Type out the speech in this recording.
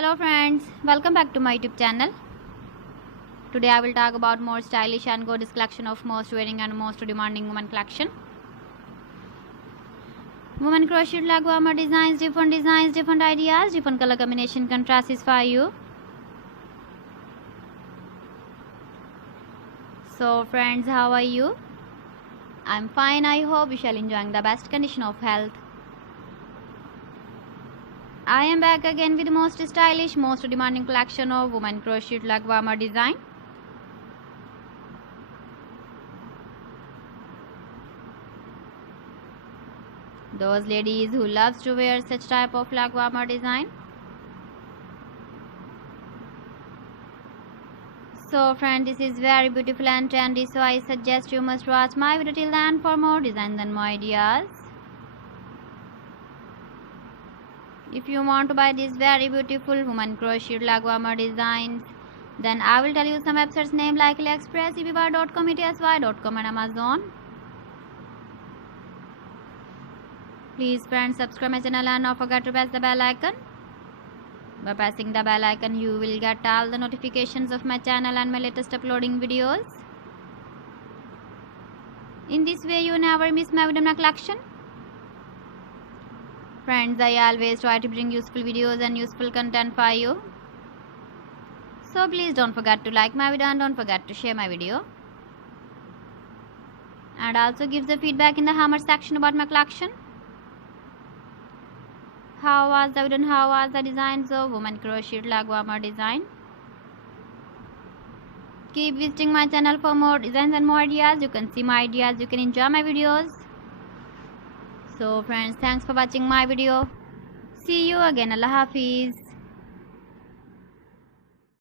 Hello friends, welcome back to my YouTube channel. Today I will talk about more stylish and gorgeous collection of most wearing and most demanding women collection. Women crochet leg warmer designs, different ideas, different color combination contrasts for you. So friends, how are you? I'm fine. I hope you shall enjoying the best condition of health. I am back again with the most stylish, most demanding collection of women crochet leg warmer design. Those ladies who loves to wear such type of leg warmer design. So friend, this is very beautiful and trendy, so I suggest you must watch my video till the end for more designs and more ideas. If you want to buy these very beautiful woman crochet leg warmer designs, then I will tell you some websites name like AliExpress, eBay.com, ETSY.com and Amazon. Please friends, subscribe my channel and don't forget to press the bell icon. By pressing the bell icon, you will get all the notifications of my channel and my latest uploading videos. In this way, you never miss my video collection. Friends, I always try to bring useful videos and useful content for you. So please don't forget to like my video and don't forget to share my video. And also give the feedback in the comment section about my collection. How was the video and how was the designs of woman crochet leg warmer design? Keep visiting my channel for more designs and more ideas. You can see my ideas, you can enjoy my videos. So friends, thanks for watching my video. See you again. Allah Hafiz.